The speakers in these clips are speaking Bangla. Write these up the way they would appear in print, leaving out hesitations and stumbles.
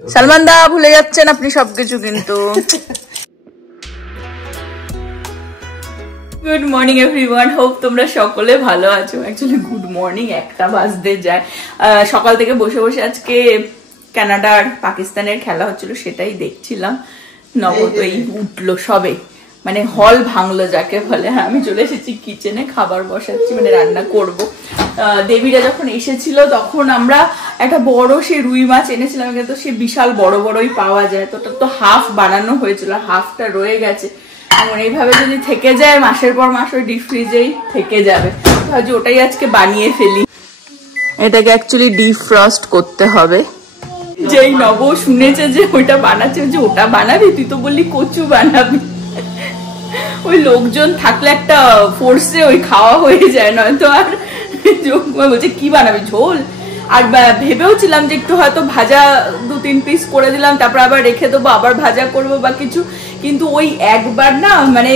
সালমান দা ভুলে যাচ্ছেন আপনি সবকিছু কিন্তু। গুড মর্নিং এভরিওয়ান, হোপ তোমরা সকলে ভালো আছো। অ্যাকচুয়ালি গুড মর্নিং 1টা বাজতে যায়। সকাল থেকে বসে বসে আজকে কানাডা আর পাকিস্তানের খেলা হচ্ছিল, সেটাই দেখছিলাম। নব তো এই উঠলো সবে, মানে হল ভাঙলো যাকে বলে। হ্যাঁ, আমি চলে এসেছি কিচেনে, খাবার বসাচ্ছি, মানে রান্না করব। দেবীরা যখন এসেছিল তখন আমরা একটা বড় সে রুই মাছ এনেছিলাম, কিন্তু সে বিশাল বড় বড়ই পাওয়া যায়, তো ওটা তো হাফ বানানো হয়েছিল, হাফটা রয়ে গেছে। এমন এইভাবে যদি থেকে যায় মাসের পর মাস ওই ডিপ ফ্রিজেই থেকে যাবে, ভাবছি ওটাই আজকে বানিয়ে ফেলি। এটাকে অ্যাকচুয়ালি ডিফ্রস্ট করতে হবে। যেই নব শুনেছে যে ওইটা বানাচ্ছে, যে ওটা বানাবি, তুই তো বললি কচু বানাবি। ওই লোকজন থাকলে একটা ফোর্সে ওই খাওয়া হয়ে যায়, নয়তো আর বলছে কি বানাবি, ঝোল। আর ভেবেও ছিলাম যে একটু হয়তো ভাজা 2-3 পিস করে দিলাম, তারপর আবার রেখে দেবো, আবার ভাজা করবো বা কিছু। কিন্তু ওই একবার না, মানে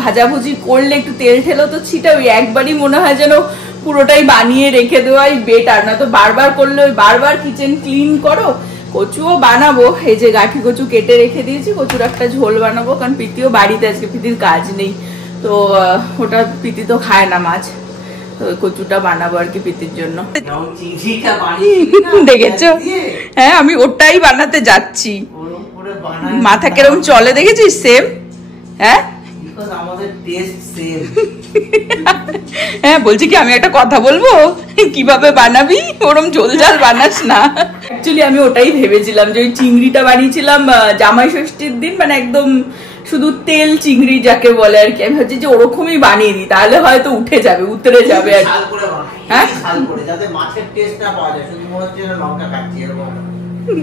ভাজাভুজি করলে একটু তেল ঠেলো তো ছিটা, ওই একবারই মনে হয় যেন পুরোটাই বানিয়ে রেখে দেওয়াই বেটার। না তো বারবার করলে ওই বারবার কিচেন ক্লিন করো। কচুও বানাবো, এই যে গাঠি কচু কেটে রেখে দিয়েছি, কচুর একটা ঝোল বানাবো, কারণ প্রীতিও বাড়িতে আজকে, প্রীতির কাজ নেই, তো ওটা প্রীতি তো খায় না মাছ, তো কচুটা বানাবো আর কি প্রীতির জন্য। দেখেছো? হ্যাঁ, আমি ওটাই বানাতে যাচ্ছি। মাথা কেরম চলে দেখেছিস? সেম। হ্যাঁ হ্যাঁ, বলছি কি আমি একটা কথা বলবো, কিভাবে বানাবি, ওরম ঝোল ঝাল বানাস না। অ্যাকচুয়ালি আমি ওটাই ভেবেছিলাম, যে ওই চিংড়িটা বানিয়েছিলাম জামাই ষষ্ঠীর দিন, মানে একদম শুধু তেল চিংড়ি যাকে বলে আর কি। আমি ভাবছি যে ওরকমই বানিয়ে দিই, তাহলে হয়তো উঠে যাবে, উতরে যাবে আর কি। হ্যাঁ,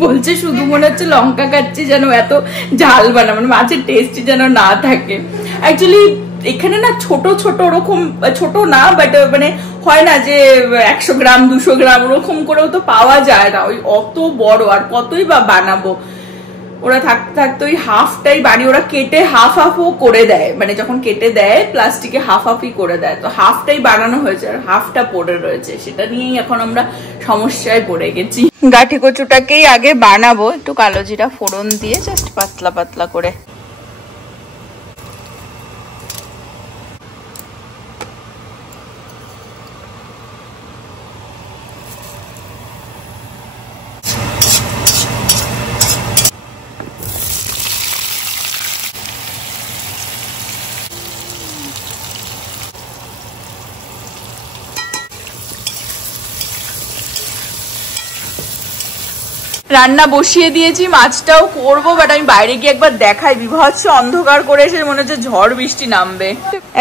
বলছে শুধু মনে হচ্ছে লঙ্কা কাটছি, যেন এত ঝাল বানা, মানে মাছের টেস্ট যেন না থাকে। অ্যাকচুয়ালি এখানে না ছোট ছোট ওরকম, ছোট না বাট মানে হয় না যে 100 গ্রাম 200 গ্রাম ওরকম করেও তো পাওয়া যায় না, ওই অত বড় আর কতই বা বানাবো। ওরা থাকতে থাকতে ওই হাফটাই বানিয়ে, ওরা কেটে হাফ হাফও করে দেয়, মানে যখন কেটে দেয় প্লাস্টিকে হাফ হাফই করে দেয়, তো হাফটাই বানানো হয়েছে আর হাফটা পড়ে রয়েছে, সেটা নিয়েই এখন আমরা সমস্যায় পড়ে গেছি। গাঠি কচুটাকেই আগে বানাবো, একটু কালো জিরা ফোড়ন দিয়ে জাস্ট পাতলা পাতলা করে। রান্না বসিয়ে দিয়েছি, মাছটাও করবো, বাট আমি বাইরে গিয়ে একবার দেখাই। বিভৎস অন্ধকার করে এসে মনে হচ্ছে ঝড় বৃষ্টি নামবে।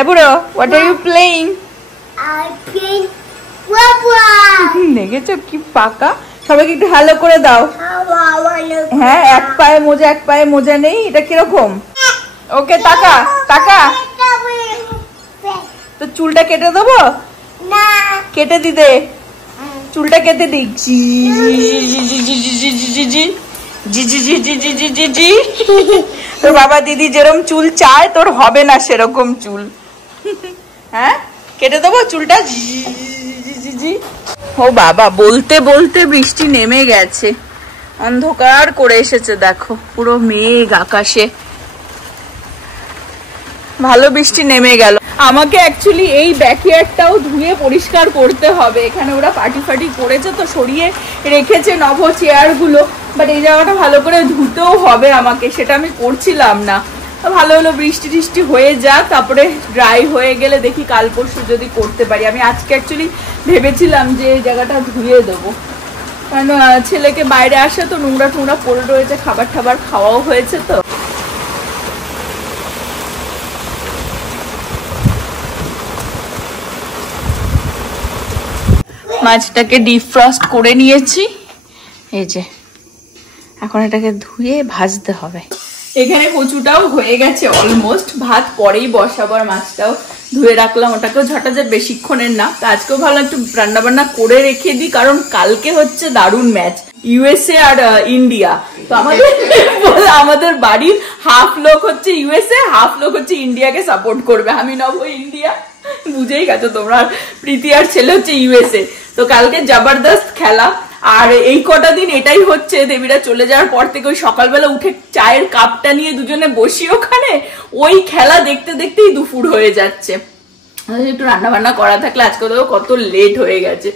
এবারে হোয়াট আর ইউ প্লেইং? দেখেছো কি পাকা? সবাইকে একটু হ্যালো করে দাও। হ্যাঁ, এক পায়ে মোজা নেই, এটা কিরকম? ওকে, টাকা টাকা। তো চুলটা কেটে দেবো? কেটে দিতে, চুলটা কেটে দিচ্ছি। তোর বাবা দিদি যেরকম চুল চায় তোর হবে না সেরকম চুল। হ্যাঁ, কেটে দেবো চুলটা। ও বাবা, বলতে বলতে বৃষ্টি নেমে গেছে, অন্ধকার করে এসেছে, দেখো পুরো মেঘ আকাশে, ভালো বৃষ্টি নেমে গেল। আমাকে অ্যাকচুয়ালি এই ব্যাকইয়ার্ডটাও ধুয়ে পরিষ্কার করতে হবে। এখানে ওরা পার্টি ফাটি করেছে তো সরিয়ে রেখেছে নভ চেয়ারগুলো, বাট এই জায়গাটা ভালো করে ধুতেও হবে আমাকে, সেটা আমি করছিলাম না। ভালো হলো বৃষ্টি টিষ্টি হয়ে যাক, তারপরে ড্রাই হয়ে গেলে দেখি কাল পরশু যদি করতে পারি। আমি আজকে অ্যাকচুয়ালি ভেবেছিলাম যে এই জায়গাটা ধুয়ে দেবো, কারণ ছেলেকে বাইরে আসে তো নোংরা টোংরা পড়ে রয়েছে, খাবার টাবার খাওয়াও হয়েছে। তো মাছটাকে ডিফ্রস্ট করে নিয়েছি, এই যে এখন এটাকে ধুয়ে ভাজতে হবে। এখানে কচুটাও হয়ে গেছে অলমোস্ট, ভাত পরেই বসাবো, আর মাছটাও ধুয়ে রাখলাম, ওটাকেও ঝটাঝট বেশিক্ষণের না। তো আজকেও ভালো একটু রান্না বান্না করে রেখে দিই, কারণ কালকে হচ্ছে দারুণ ম্যাচ, ইউএসএ আর ইন্ডিয়া। তো আমাদের বাড়ির হাফ লোক হচ্ছে ইউএসএ, হাফ লোক হচ্ছে ইন্ডিয়াকে সাপোর্ট করবে। আমি নব ইন্ডিয়া, বুঝেই গেছো তোমরা। প্রীতি আর ছেলে হচ্ছে ইউএসএ। তো কালকে জবরদস্ত খেলা, আর এই কটা দিন এটাই হচ্ছে, দেবীরা চলে যাওয়ার পর থেকে ওই সকালবেলা উঠে চায়ের কাপটা নিয়ে দুজনে বসি ওখানে, ওই খেলা দেখতে দেখতেই দুপুর হয়ে যাচ্ছে। একটু রান্না বান্না করা থাকলে আজকে তো কত লেট হয়ে গেছে।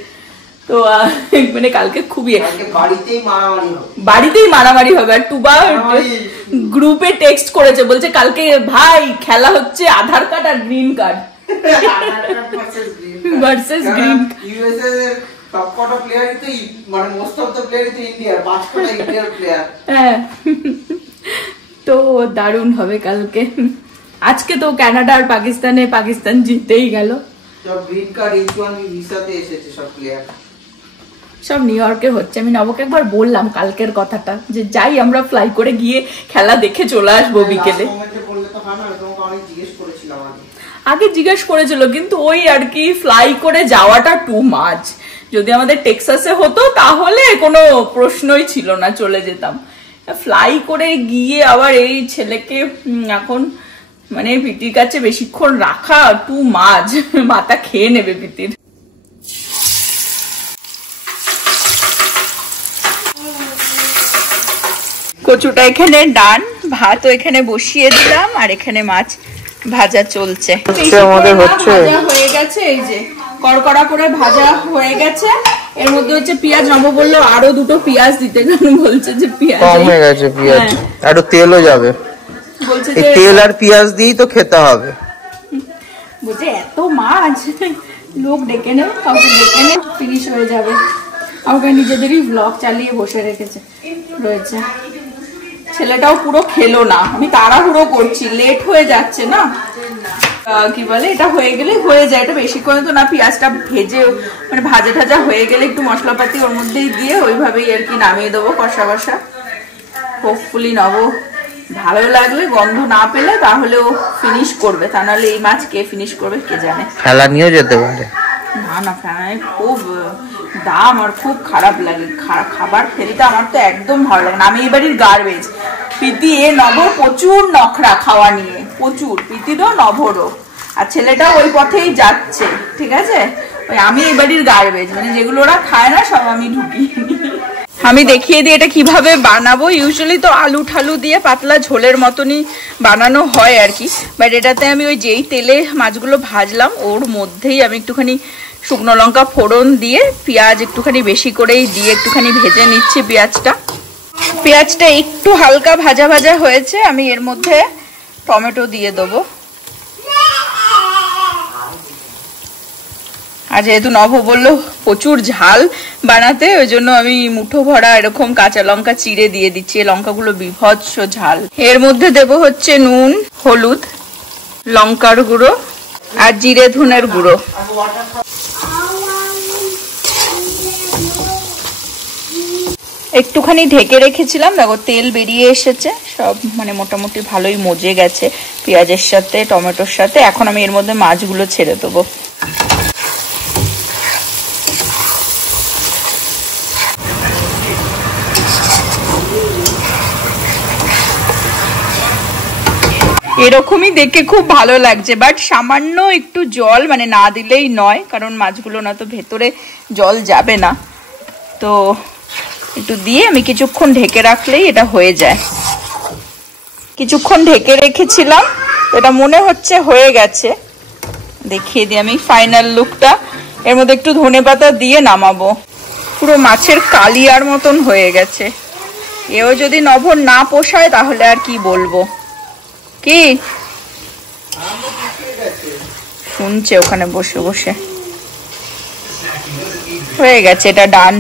তো মানে কালকে খুবই বাড়িতেই মারামারি হবে। আর টুবা গ্রুপে টেক্সট করেছে, বলছে কালকে ভাই খেলা হচ্ছে আধার কার্ড আর গ্রিন কার্ড ভার্সেস গ্রিন। সবকটা প্লেয়ারই তো মানে মোস্ট অফ দ্য প্লেয়ারই তো ইন্ডিয়ার, 5টা ইন্ডিয়ার প্লেয়ার। হ্যাঁ, তো দারুণ হবে কালকে। আজকে তো কানাডা আর পাকিস্তান জিতেই গেল। সব গ্রিন কার্ড ইচ1 ভিসাতে এসেছে সব প্লেয়ার, সব নিউ ইয়র্কে হচ্ছে। আমি নবকে একবার বললাম কালকের কথাটা, যে যাই আমরা ফ্লাই করে গিয়ে খেলা দেখে চলে আসবো বিকেলে। আগে জিজ্ঞেস করেছিল, কিন্তু ওই আর কি ফ্লাই করে যাওয়াটা টু মাচ। যদি আমাদের টেক্সাসে হতো তাহলে কোনো প্রশ্নই ছিল না, চলে যেতাম। ফ্লাই করে গিয়ে আবার এই ছেলেকে এখন মানে পিতির কাছে বেশিক্ষণ রাখা টু মাচ, মাথা খেয়ে নেবে পিতির। কচুটা এখানে ডান, ভাতও এখানে বসিয়ে দিলাম, আর এখানে মাছ ভাজা চলছে। হয়ে গেছে, এই যে কড়কড়া করে ভাজা হয়ে গেছে। এর মধ্যে হচ্ছে পেঁয়াজ, নব বললো আরো 2টো পেঁয়াজ দিতে, কারণ বলছে যে পেঁয়াজ কম হয়ে গেছে, পেঁয়াজ আরো তেলও যাবে, বলছে যে তেল আর পেঁয়াজ দিয়েই তো খেতে হবে। বলছে এত মাছ লোক ডেকে নেবে, কাউকে ডেকে নেবে, ফিনিশ হয়ে যাবে। আমাকে নিজেদেরই ব্লগ চালিয়ে বসে রেখেছে রয়েছে। ছেলেটাও পুরো খেলো না, আমি তাড়াহুড়ো করছি, লেট হয়ে যাচ্ছে না। কি বলে, এটা হয়ে গেলে হয়ে যায়, এটা বেশিক্ষণ তো না। পেঁয়াজটা ভেজে মানে ভাজা ঠাজা হয়ে গেলে একটু মশলাপাতি ওর মধ্যেই দিয়ে ওইভাবেই আর কি নামিয়ে দেবো কষা কষা। হোপফুলি নব ভালো লাগলে, গন্ধ না পেলে তাহলে ও ফিনিশ করবে, তা নাহলে এই মাছ কে ফিনিশ করবে কে জানে। খেলা নিয়েও যেতে পারে। না না, ফেলায় খুব দাম আর খুব খারাপ লাগে। খাবার ফেলতে আমার তো একদম ভালো লাগে না। আমি এই বাড়ির গার্বেজ। প্রীতি এ নভর প্রচুর নখরা খাওয়া নিয়ে, প্রচুর। প্রীতিরও নভরও, আর ছেলেটাও ওই পথেই যাচ্ছে, ঠিক আছে। ওই আমি এই বাড়ির গার্বেজ, মানে যেগুলো ওরা খায় না সব আমি ঢুকি। আমি দেখিয়ে দিই এটা কিভাবে বানাবো। ইউজুয়ালি তো আলু ঠালু দিয়ে পাতলা ঝোলের মতনই বানানো হয় আর কি, বাট এটাতে আমি ওই যেই তেলে মাছগুলো ভাজলাম ওর মধ্যেই আমি একটুখানি শুকনো লঙ্কা ফোড়ন দিয়ে পেঁয়াজ একটুখানি বেশি করেই দিয়ে একটুখানি ভেজে নিচ্ছি পেঁয়াজটা। পেঁয়াজটা একটু হালকা ভাজা ভাজা হয়েছে, আমি এর মধ্যে টমেটো দিয়ে দেবো। আর যেহেতু নভ বললো প্রচুর ঝাল বানাতে, ওই জন্য আমি মুঠো ভরা এরকম কাঁচা লঙ্কা চিড়ে দিয়ে দিচ্ছি। লঙ্কাগুলো বিভৎস ঝাল। এর মধ্যে দেব হচ্ছে নুন, হলুদ, লঙ্কার গুঁড়ো আর জিরে ধনের গুঁড়ো। একটুখানি ঢেকে রেখেছিলাম, দেখো তেল বেরিয়ে এসেছে সব, মানে মোটামুটি ভালোই মজে গেছে পেঁয়াজের সাথে টমেটোর সাথে। এখন আমি এর মধ্যে মাছগুলো ছেড়ে দেবো। এরকমই দেখে খুব ভালো লাগছে, বাট সামান্য একটু জল মানে না দিলেই নয়, কারণ মাছগুলো না তো ভেতরে জল যাবে না। তো একটু দিয়ে আমি কিছুক্ষণ ঢেকে রাখলেই এটা হয়ে যায়। কিছুক্ষণ ঢেকে রেখেছিলাম, এটা মনে হচ্ছে হয়ে গেছে। দেখিয়ে দিই আমি ফাইনাল লুকটা। এর মধ্যে একটু ধনেপাতা দিয়ে নামাবো। পুরো মাছের কালিয়ার মতন হয়ে গেছে। এও যদি নভর না পোষায় তাহলে আর কি বলবো। কি শুনছে ওখানে বসে বসে। হয়ে গেছে, এটা ডান।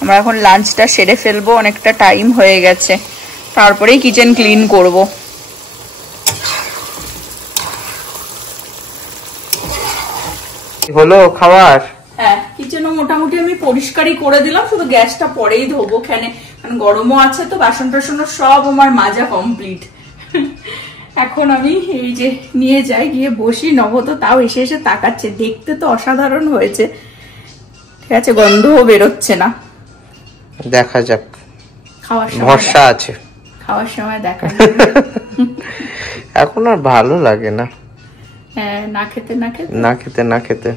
আমরা এখন লাঞ্চটা সেরে ফেলবো, অনেকটা টাইম হয়ে গেছে, তারপরেই কিচেন ক্লিন করব। হলো খাবার? হ্যাঁ, কিচেনও মোটামুটি আমি পরিষ্কারই করে দিলাম, শুধু গ্যাসটা পরেই ধোবো, কারণ গরমও আছে তো। বাসন টাসন সব আমার মাজা কমপ্লিট। এখন আমি এই যে নিয়ে যাই, গিয়ে বসি। নব তো তাও এসে এসে তাকাচ্ছে, দেখতে তো অসাধারণ হয়েছে, ঠিক আছে, গন্ধও বেরোচ্ছে না। দেখা যাক, খাওয়ার সময় ভরসা আছে, খাওয়ার সময় দেখা এখন আর ভালো লাগে না। হ্যাঁ, না খেতে না খেতে না খেতে না খেতে।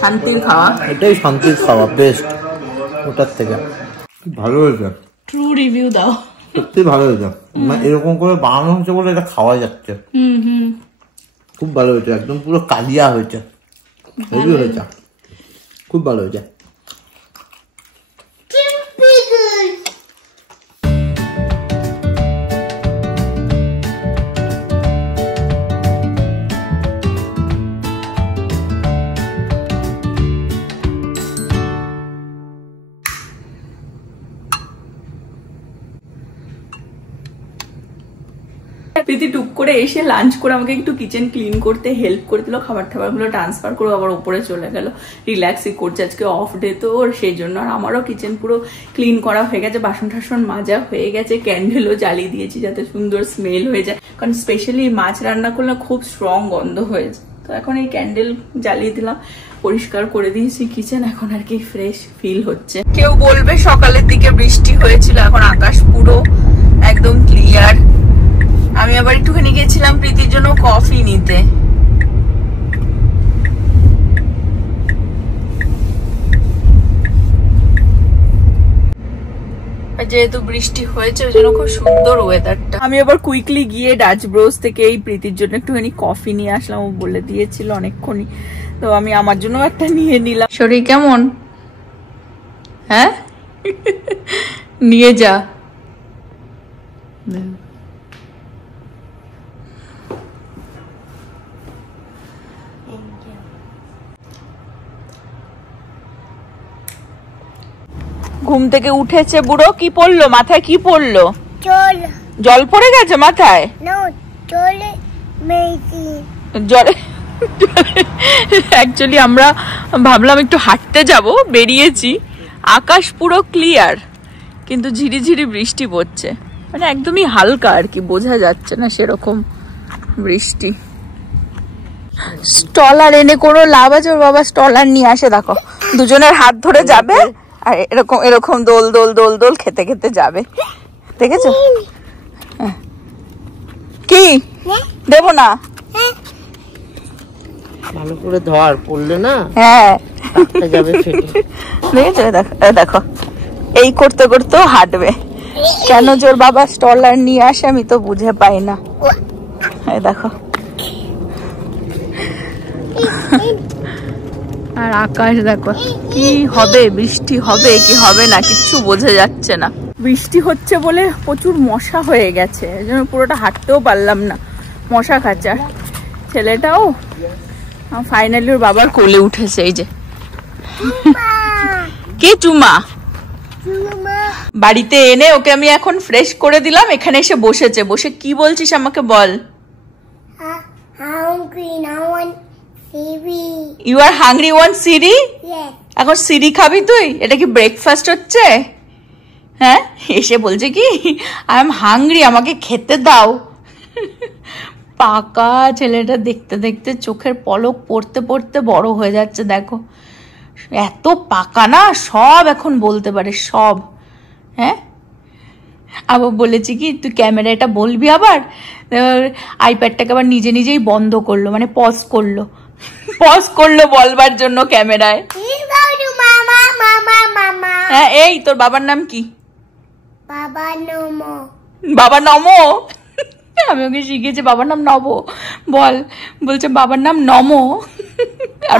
শান্তির খাওয়া, এটাই শান্তির খাওয়া, বেস্ট ওটার থেকে। ভালো হয়েছে, ট্রু রিভিউ দাও। সত্যি ভালো হয়েছে, মানে এরকম করে বানানো হচ্ছে বলে এটা খাওয়া যাচ্ছে। খুব ভালো হয়েছে, একদম পুরো কালিয়া হয়েছে, হেভি হয়েছে, খুব ভালো হয়েছে। প্রীতি টুক করে এসে লাঞ্চ করে আমাকে একটু কিচেন ক্লিন করতে হেল্প করে দিল, খাবার টাবার গুলো ট্রান্সফার করে আবার উপরে চলে গেল, রিল্যাক্সই করছে, আজকে অফ ডে তো ওর, সেই জন্য। আর আমারও কিচেন পুরো ক্লিন করা হয়ে গেছে, বাসন টাসন মাজা হয়ে গেছে, ক্যান্ডেলও জ্বালিয়ে দিয়েছি যাতে সুন্দর স্মেল হয়ে যায়, কারণ স্পেশালি মাছ রান্না করলে খুব স্ট্রং গন্ধ হয়ে যায়। তো এখন এই ক্যান্ডেল জ্বালিয়ে দিলাম, পরিষ্কার করে দিয়েছি কিচেন, এখন আর কি ফ্রেশ ফিল হচ্ছে। কেউ বলবে সকালের দিকে বৃষ্টি হয়েছিল, এখন আকাশ পুরো একদম ক্লিয়ার। আমি আবার একটুখানি গেছিলাম প্রীতির জন্য কফি নিতে। যেহেতু বৃষ্টি হয়েছে ওই জন্য খুব সুন্দর ওয়েদারটা। আমি আবার কুইকলি গিয়ে ডাচ ব্রোস থেকে এই প্রীতির জন্য একটুখানি কফি নিয়ে আসলাম, ও বলে দিয়েছিল অনেকক্ষণই, তো আমি আমার জন্য একটা নিয়ে নিলাম। শরীর কেমন? হ্যাঁ নিয়ে যা। ঘুম থেকে উঠেছে বুড়ো, কি পড়লো মাথায়, কি পড়লো? জল পড়ে গেছে মাথায়? জলে অ্যাকচুয়ালি আমরা ভাবলাম একটু হাঁটতে যাব, বেরিয়েছি, আকাশ পুরো ক্লিয়ার কিন্তু ঝিরিঝিরি বৃষ্টি পড়ছে, মানে একদমই হালকা আর কি, বোঝা যাচ্ছে না সেরকম বৃষ্টি। স্টলার এনে কোনো লাভ আছে? ওর বাবা স্টলার নিয়ে আসে, দেখো দুজনের হাত ধরে যাবে আর এরকম এরকম দোল দোল দোল দোল খেতে খেতে যাবে, দেখেছো? কি দেবো না? ভালো করে ধর, পড়লে না হ্যাঁ যাবে। দেখেছো? দেখো এই করতে করতেও হাঁটবে। কেন জোর বাবা স্টলার নিয়ে আসে আমি তো বুঝে পাই না। দেখো আর আকাশ দেখো, কি হবে, বৃষ্টি হবে কি হবে না কিচ্ছু বোঝা যাচ্ছে না। বৃষ্টি হচ্ছে বলে প্রচুর মশা হয়ে গেছে, এই জন্য পুরোটা হাঁটতেও পারলাম না, মশা খাচ্ছে। আর ছেলেটাও ফাইনালি ওর বাবার কোলে উঠেছে, এই যে। কে চুমা? বাড়িতে এনে ওকে আমি এখন ফ্রেশ করে দিলাম, এখানে এসে বসেছে, বসে কি বলছিস আমাকে বল। ইউ আর হাংরি, ওয়ান সিরি? এখন সিরি খাবি তুই? এটা কি ব্রেকফাস্ট হচ্ছে? হ্যাঁ, এসে বলছে কি আই এম হাংরি, আমাকে খেতে দাও। পাকা ছেলেটা দেখতে দেখতে চোখের পলক পড়তে পড়তে বড় হয়ে যাচ্ছে, দেখো এত পাকা না, সব এখন বলতে পারে সব। হ্যাঁ, আবার বলেছি কি তুই ক্যামেরা এটা বলবি, আবার আইপ্যাডটাকে আবার নিজে নিজেই বন্ধ করলো, মানে পজ করলো বলবার জন্য ক্যামেরায়। হ্যাঁ, এই তোর বাবার নাম কি? বাবা নমো। আমি ওকে শিখেছি বাবার নাম নব, বল, বলছে বাবার নাম নমো। আর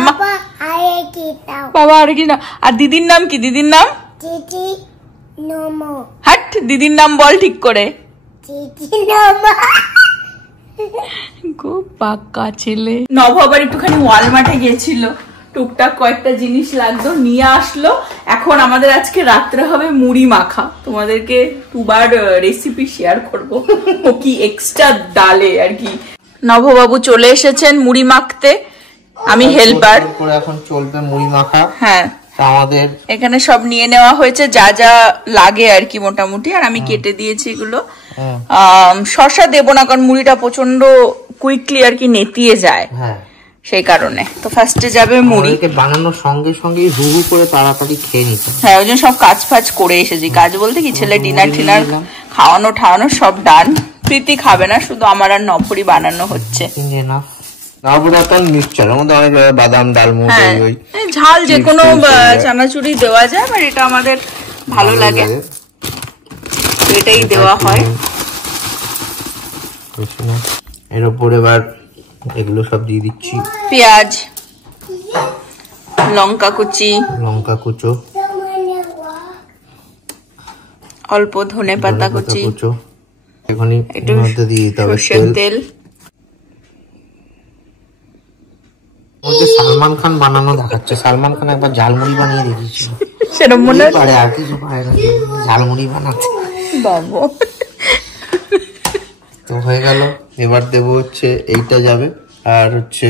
বাবা আর কি না, আর দিদির নাম কি? দিদির নাম হাট, দিদির নাম বল ঠিক করে। খুব পাক্কা ছেলে। নব আবার একটুখানি ওয়ালমার্টে গেছিল, টুকটাক কয়েকটা জিনিস লাগতো, নিয়ে আসলো। এখন আমাদের আজকে রাত্রে হবে মুড়ি মাখা, তোমাদেরকে দুবার রেসিপি শেয়ার করবো, ও কি এক্সট্রা ডালে আর কি। নববাবু চলে এসেছেন মুড়ি মাখতে, আমি হেল্পার। এখন চলবে মুড়ি মাখা। হ্যাঁ, আমাদের এখানে সব নিয়ে নেওয়া হয়েছে যা যা লাগে আর কি মোটামুটি, আর আমি কেটে দিয়েছি এগুলো। শসা দেবো না কারণ মুড়িটা প্রচন্ড কুইকলি আর কি নেতিয়ে যায়, সেই কারণে। তো ফার্স্টে যাবে মুড়ি, বানানোর সঙ্গে সঙ্গে হু হু করে তাড়াতাড়ি খেয়ে নিতে। হ্যাঁ, ওই জন্য সব কাজ ফাজ করে এসেছি। কাজ বলতে কি, ছেলে ডিনার টিনার খাওয়ানো ঠাওয়ানো সব ডান। প্রীতি খাবে না, শুধু আমার আর নপুরি বানানো হচ্ছে। নবরত্ন মিক্সচার, আমাদের অনেক বাদাম ডালমুট ওই ঝাল যে কোনো চানাচুরি দেওয়া যায়, বাট এটা আমাদের ভালো লাগে, এটাই দেওয়া হয়। এর উপরে এবার এগুলো সব দিয়ে দিচ্ছি, পেঁয়াজ, লঙ্কা কুচি, লঙ্কা কুচো, অল্প ধনে পাতা কুচি, এখানে একটু দিয়ে দিতে হবে সরষের তেল। সালমান খান বানানো দেখাচ্ছে, সালমান খান একবার ঝালমুড়ি বানিয়ে দিয়েছিল, সেরকম মনে পারে আর কিছু পারে না, ঝালমুড়ি বানাচ্ছে বাবু। তো হয়ে গেল, এবার দেবো হচ্ছে এইটা যাবে, আর হচ্ছে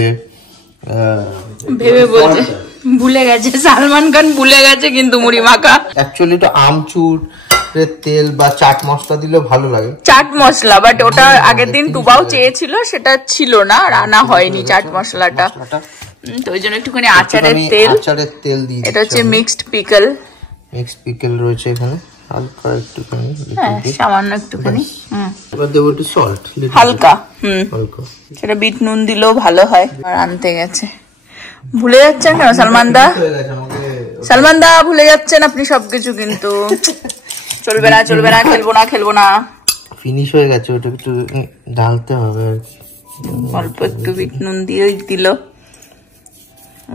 ভেবে বলছে ভুলে গেছে, সালমান খান ভুলে গেছে কিন্তু মুড়ি মাখা। অ্যাকচুয়ালি তো আমচুর তেল বা চাট মশলা দিলে ভালো লাগে, চাট মশলা, বাট ওটা আগের দিন টুবাও চেয়েছিল, সেটা ছিল না, রান্না হয়নি চাট মশলাটা, তো ওই জন্য একটুখানি আচারের তেল দিয়ে, এটা হচ্ছে মিক্সড পিকল রয়েছে এখানে হালকা একটুখানি, সামান্য একটুখানি, এবার দেবো একটু সল্ট হালকা, সেটা বিট নুন দিলেও ভালো হয়। আর আনতে গেছে, ভুলে যাচ্ছেন কেন সালমান দা ভুলে যাচ্ছেন আপনি সবকিছু, কিন্তু চলবে না, খেলবো না। ফিনিশ হয়ে গেছে, ওটা একটু ঢালতে হবে আর কি, অল্প একটু বিট নুন দিয়ে দিল।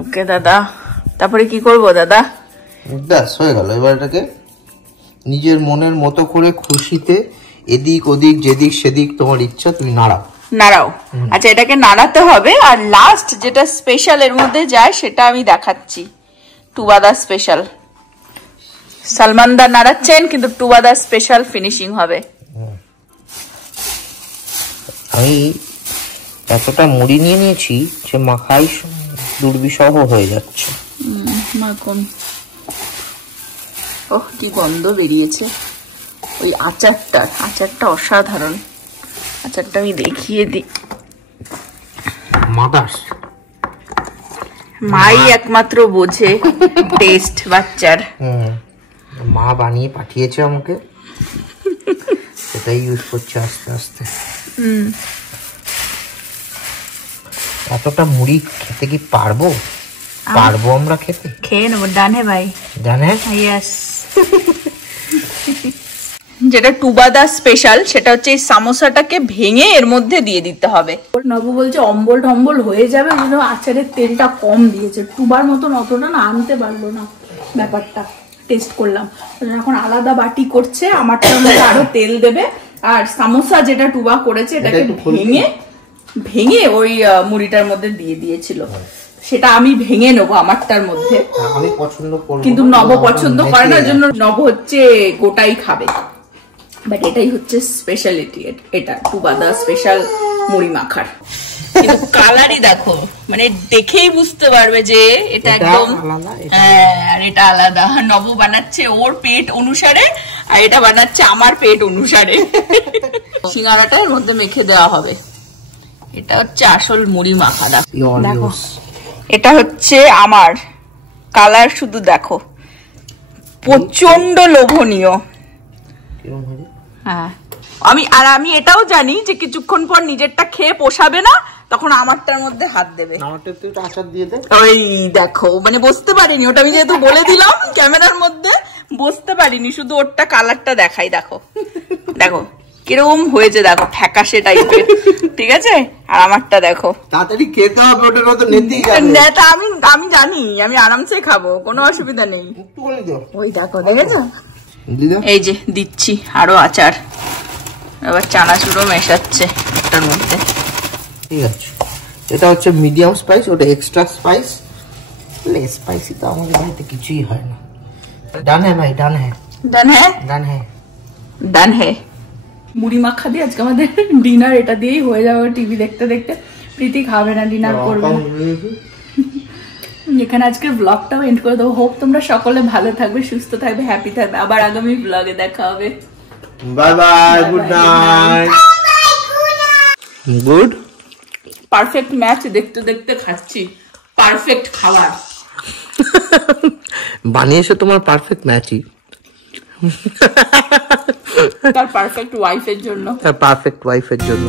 ওকে দাদা, তারপরে কি করবো দাদা? ব্যাস হয়ে গেল। এবার এটাকে নিজের মনের মতো করে খুশিতে এদিক ওদিক যেদিক সেদিক তোমার ইচ্ছা তুমি নাড়াও। আচ্ছা, এটাকে নাড়াতে হবে। আর লাস্ট যেটা স্পেশাল এর মধ্যে যায় সেটা আমি দেখাচ্ছি, টুবাদা স্পেশাল। সালমান দা নাড়াচ্ছেন, কিন্তু টুবাদা স্পেশাল ফিনিশিং হবে। আমি এতটা মুড়ি নিয়ে নিয়েছি যে মাখাই দুর্বিষহ হয়ে যাচ্ছে। মাখন, ওহ কি গন্ধ বেরিয়েছে ওই আচারটা অসাধারণ। আচারটা আমি দেখিয়ে দিই, মাই একমাত্র বোঝে টেস্ট বাচ্চার। মা বানিয়ে পাঠিয়েছে আমাকে, সেটাই ইউজ করছে আস্তে আস্তে। এতটা মুড়ি খেতে কি পারবো আমরা খেতে? খেয়ে নেবো। ডান হে ভাই, ডান হে, ইয়েস। যেটা টুবাদা স্পেশাল সেটা হচ্ছে এই সামোসাটাকে ভেঙে এর মধ্যে দিয়ে দিতে হবে। নবু বলছে অম্বল টম্বল হয়ে যাবে, ওই জন্য আচারের তেলটা কম দিয়েছে। টুবার মতন অতটা না আনতে পারলো না ব্যাপারটা, টেস্ট করলাম। এখন আলাদা বাটি করছে, আমারটার মধ্যে আরো তেল দেবে। আর সামোসা যেটা টুবা করেছে এটাকে ভেঙে ওই মুড়িটার মধ্যে দিয়ে দিয়েছিল, সেটা আমি ভেঙে নেবো আমারটার মধ্যে। আমি পছন্দ করব, কিন্তু নব পছন্দ করে না, জন্য নব হচ্ছে গোটাই খাবে। বাট এটাই হচ্ছে স্পেশালিটি, এটা টুবাদা স্পেশাল মুড়ি মাখার। কিন্তু কালারই দেখো, মানে দেখেই বুঝতে পারবে যে এটা একদম, হ্যাঁ, আর এটা আলাদা। নব বানাচ্ছে ওর পেট অনুসারে, আর এটা বানাচ্ছে আমার পেট অনুসারে। সিঙ্গারাটা এর মধ্যে মেখে দেওয়া হবে। এটা হচ্ছে আসল মুড়ি মাখা। দেখো, এটা হচ্ছে আমার কালার, শুধু দেখো, প্রচন্ড লোভনীয়। হ্যাঁ, আমি এটাও জানি যে কিছুক্ষণ পর নিজেরটা খেয়ে পোষাবে না, তখন আমারটার মধ্যে হাত দেবে। ওই দেখো, মানে বুঝতে পারিনি, ওটা আমি যেহেতু বলে দিলাম ক্যামেরার মধ্যে, বুঝতে পারিনি, শুধু ওরটা কালারটা দেখাই। দেখো দেখো কিরকম হয়েছে, দেখো ফ্যাকাশে টাইপের, ঠিক আছে। আর আমারটা দেখো, তাড়াতাড়ি খেতে হবে, ওটার মতো নেতেই যাবে। আমি জানি, আমি আরামসে খাবো, কোনো অসুবিধা নেই। ওই দেখো, দেখেছো? এই যে দিচ্ছি আরো আচার, এবার চানাচুরও মেশাচ্ছে একটার মধ্যে। ঠিক আছে, এটা হচ্ছে মিডিয়াম স্পাইস, ওটা এক্সট্রা স্পাইস। স্পাইসি তো আমাদের বাড়িতে কিছুই হয় না। ডান হ্যাঁ ভাই, ডান হ্যাঁ, ডান হ্যাঁ, ডান হ্যাঁ, ডান হ্যাঁ। মুড়ি মাখা দিয়ে আজকে আমাদের ডিনার এটা দিয়েই হয়ে যাবে। টিভি দেখতে দেখতে প্রীতি খাবে না, ডিনার করবে না। এখানে আজকের ব্লগটাও এন্ড করে দেবো। হোপ তোমরা সকলে ভালো থাকবে, সুস্থ থাকবে, হ্যাপি থাকবে। আবার আগামী ব্লগে দেখা হবে। Bye bye, good night. Good perfect match দেখতে দেখতে খাচ্ছি, পারফেক্ট খাবার বানিয়েছো তোমার পারফেক্ট ম্যাচই, তার পারফেক্ট ওয়াইফের জন্য।